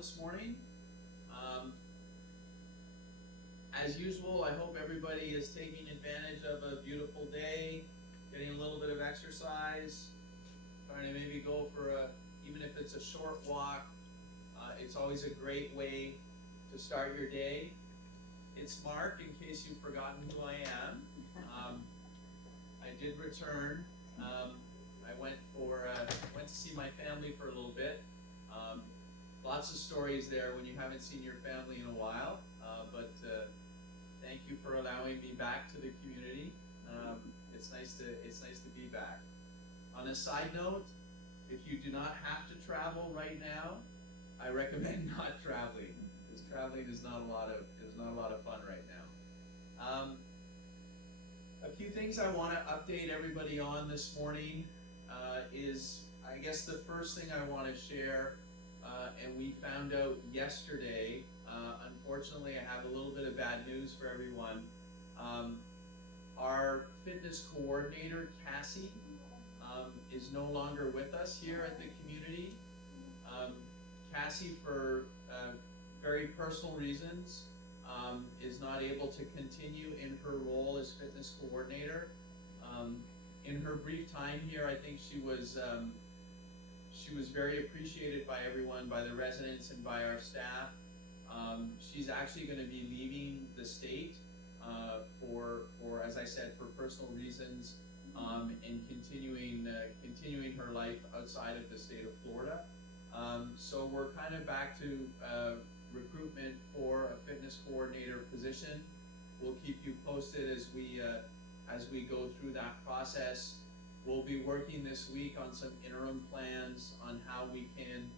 this morning. Um, as usual, I hope everybody is taking advantage of a beautiful day, getting a little bit of exercise, trying to maybe go for even if it's a short walk. It's always a great way to start your day. It's Mark, in case you've forgotten who I am. I did return. I went to see my family for a little bit. Lots of stories there when you haven't seen your family in a while. But thank you for allowing me back to the community. It's nice to be back. On a side note, if you do not have to travel right now, I recommend not traveling, because traveling is not a lot of fun right now. A few things I want to update everybody on this morning is, I guess the first thing I want to share, and we found out yesterday, unfortunately I have a little bit of bad news for everyone. Our fitness coordinator, Cassie, is no longer with us here at the community. Cassie, for very personal reasons, is not able to continue in her role as fitness coordinator. In her brief time here, I think she was very appreciated by everyone, by the residents and by our staff. She's actually going to be leaving the state for, as I said, for personal reasons, and continuing her life outside of the state of Florida. So we're kind of back to recruitment for a fitness coordinator position. We'll keep you posted as we go through that process. We'll be working this week on some interim plans on how we can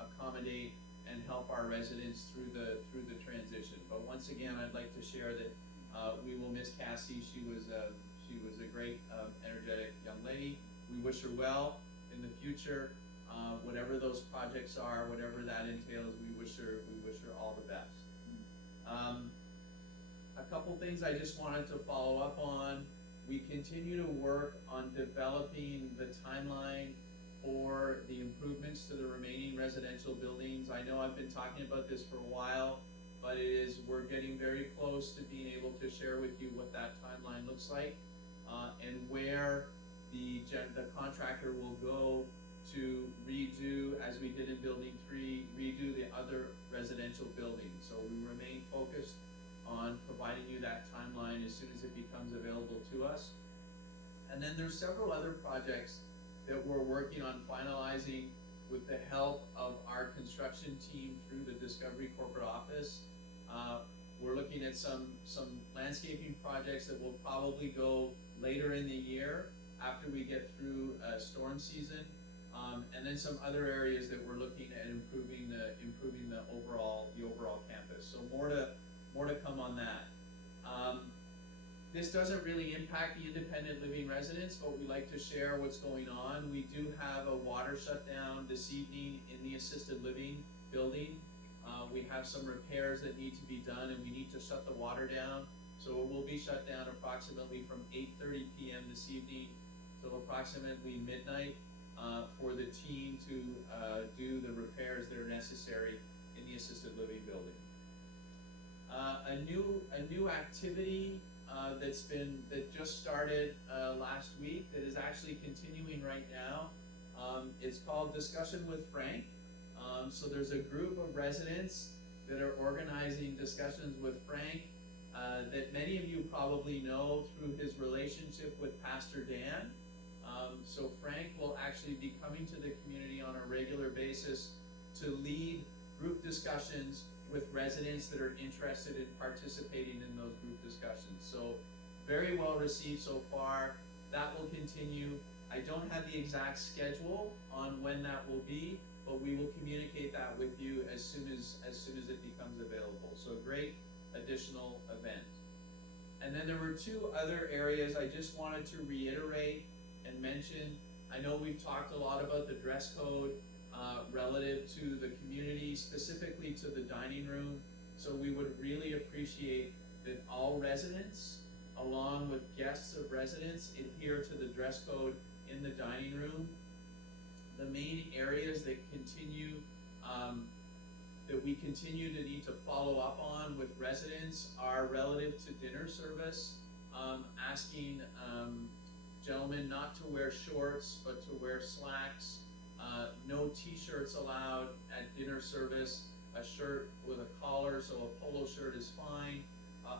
accommodate and help our residents through the transition. But once again, I'd like to share that we will miss Cassie. She was a great, energetic young lady. We wish her well in the future. Whatever those projects are, whatever that entails, we wish her all the best. A couple things I just wanted to follow up on. We continue to work on developing the timeline for the improvements to the remaining residential buildings. I know I've been talking about this for a while, but we're getting very close to being able to share with you what that timeline looks like, and where the contractor will go to redo, as we did in building 3, redo the other residential buildings. So we remain focused on providing you that timeline as soon as it becomes available to us. And then there's several other projects that we're working on finalizing with the help of our construction team through the Discovery Corporate Office. We're looking at some landscaping projects that will probably go later in the year after we get through storm season. And then some other areas that we're looking at improving the overall campus. So more to come on that. This doesn't really impact the independent living residents, but we like to share what's going on. We do have a water shutdown this evening in the assisted living building. We have some repairs that need to be done, and we need to shut the water down. So it will be shut down approximately from 8:30 p.m. this evening till approximately midnight, for the team to do the repairs that are necessary in the assisted living building. A new activity that just started last week, that is actually continuing right now. It's called Discussion with Frank. So there's a group of residents that are organizing discussions with Frank, that many of you probably know through his relationship with Pastor Dan. So Frank will actually be coming to the community on a regular basis to lead group discussions with residents that are interested in participating in those group discussions. So very well received so far. That will continue. I don't have the exact schedule on when that will be, but we will communicate that with you as soon as it becomes available. So a great additional event. And then there were two other areas I just wanted to reiterate and mention. I know we've talked a lot about the dress code relative to the community, specifically to the dining room. So we would really appreciate that all residents, along with guests of residents, adhere to the dress code in the dining room. The main areas that continue that we continue to need to follow up on with residents are relative to dinner service. Asking gentlemen not to wear shorts, but to wear slacks. No t-shirts allowed at dinner service. A shirt with a collar, so a polo shirt is fine.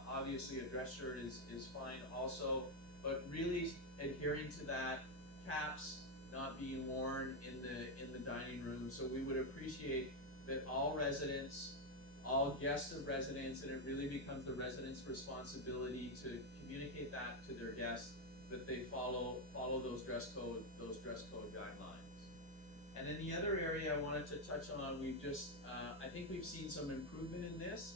Obviously, a dress shirt is fine also. But really adhering to that, caps not being worn in the dining room. So we would appreciate that all residents, all guests of residents, and it really becomes the residents' responsibility to communicate that to their guests, that they follow those dress code guidelines. And then the other area I wanted to touch on, we've just I think we've seen some improvement in this,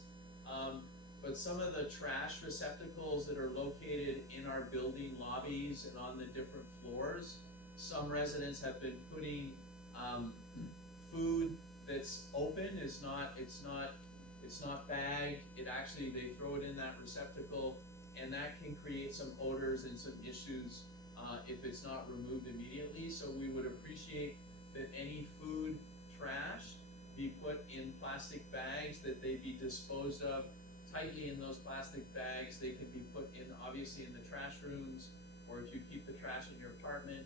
but some of the trash receptacles that are located in our building lobbies and on the different floors, some residents have been putting food that's open, it's not bagged, it actually, they throw it in that receptacle, and that can create some odors and some issues if it's not removed immediately. So we would appreciate that any food trash be put in plastic bags, that they be disposed of tightly in those plastic bags. They can be put in, obviously, in the trash rooms, or if you keep the trash in your apartment,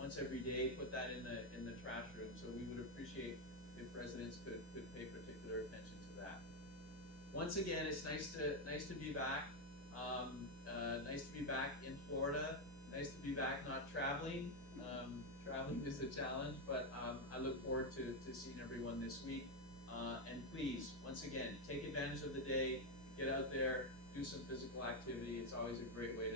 once every day, put that in the trash room. So we would appreciate if residents could pay particular attention to that. Once again, it's nice to be back. Nice to be back in Florida. Nice to be back not traveling. Traveling is a challenge, but I look forward to seeing everyone this week. And please, once again, take advantage of the day, get out there, do some physical activity. It's always a great way to